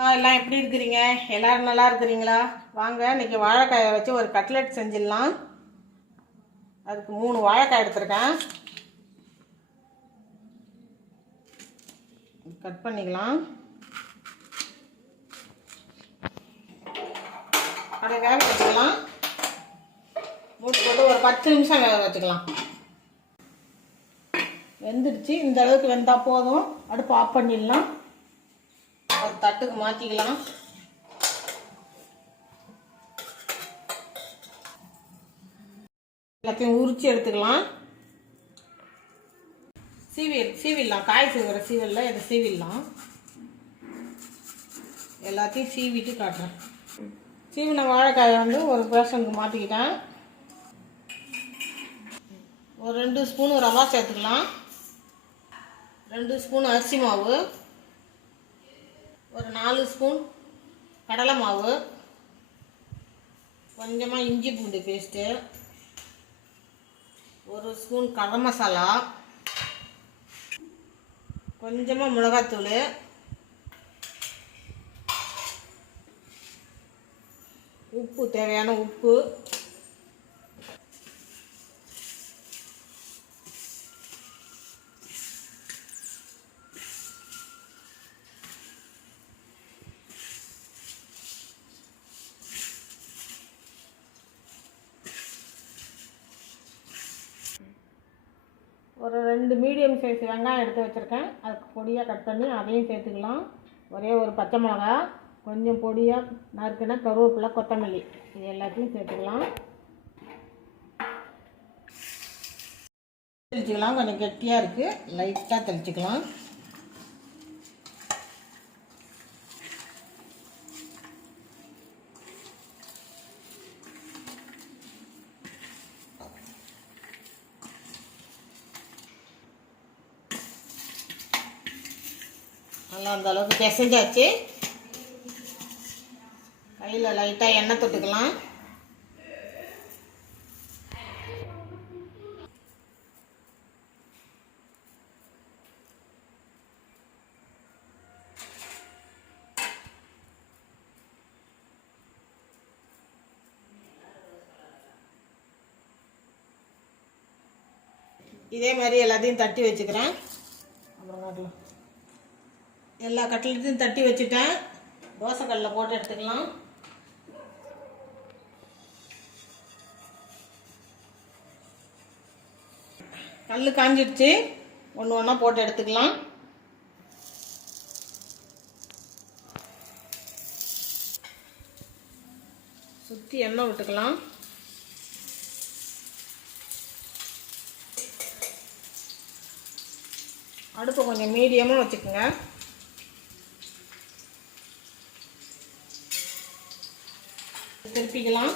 எல்லாம் எப்படி இருக்கிறீங்க? எல்லாரும் நல்லா இருக்கிறீங்களா? வாங்க இன்னைக்கு வாழைக்காயை வச்சு ஒரு கட்லெட் செஞ்சிடலாம். அதுக்கு 3 வாழைக்காய் எடுத்துருக்கேன். கட் பண்ணிக்கலாம். அதை வேக வச்சுக்கலாம். மூட்டு போட்டு ஒரு 10 நிமிஷம் வேக வச்சுக்கலாம். வெந்துடுச்சு. இந்த அளவுக்கு வெந்தால் போதும். அடுப்பு ஆஃப் பண்ணிடலாம். ஒரு தட்டுக்கு மாற்றிக்கலாம். எல்லாத்தையும் உரிச்சு எடுத்துக்கலாம். சீவிடலாம். காய் சீவிற சீவலில் இதை சீவிடலாம். எல்லாத்தையும் சீவிட்டு காட்டுறேன். சீவின வாழைக்காயை ஒரு பேஷனுக்கு மாற்றிக்கிட்டேன். ஒரு 2 ஸ்பூன் ரவா சேர்த்துக்கலாம். 2 ஸ்பூன் அரிசி மாவு, ஒரு 4 ஸ்பூன் கடலை மாவு, கொஞ்சமாக இஞ்சி பூண்டு பேஸ்ட்டு, 1 ஸ்பூன் கரம் மசாலா, கொஞ்சமாக மிளகாத்தூள், உப்பு, தேவையான உப்பு, ஒரு 2 மீடியம் சைஸ் வெங்காயம் எடுத்து வச்சுருக்கேன். அதுக்கு பொடியாக கட் பண்ணி அதையும் சேர்த்துக்கலாம். ஒரே ஒரு பச்சை மிளகா, கொஞ்சம் பொடியாக நறுக்குனா கருவேப்பிலை, கொத்தமல்லி, இது எல்லாத்தையும் சேர்த்துக்கலாம். தெளிச்சிக்கலாம். கொஞ்சம் கெட்டியாக இருக்குது, லைட்டாக தெளிச்சிக்கலாம். நல்லா அந்த அளவுக்கு பிசைஞ்சாச்சு. கையில் லைட்டாக எண்ணெய் தொட்டுக்கலாம். இதே மாதிரி எல்லாத்தையும் தட்டி வச்சுக்கிறேன். அப்புறம் காட்டலாம். எல்லா கட்லெட்டையும் தட்டி வச்சுட்டேன். தோசைக்கல்லில் போட்டு எடுத்துக்கலாம். கல் காஞ்சிடுச்சு. ஒன்று ஒன்றா போட்டு எடுத்துக்கலாம். சுற்றி எண்ணெய் விட்டுக்கலாம். அடுப்பை கொஞ்சம் மீடியமாக வச்சுக்கோங்க. திருப்பிக்கலாம்.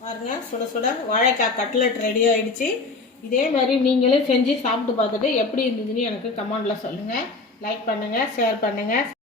பாருங்க, சுட சுட வாழைக்காய் கட்லெட் ரெடி ஆயிடுச்சு. இதே மாதிரி நீங்களும் செஞ்சு சாப்பிட்டு பார்த்துட்டு எப்படி இருந்ததுன்னு எனக்கு கமெண்ட்ல சொல்லுங்கள். லைக் பண்ணுங்கள், ஷேர் பண்ணுங்கள்.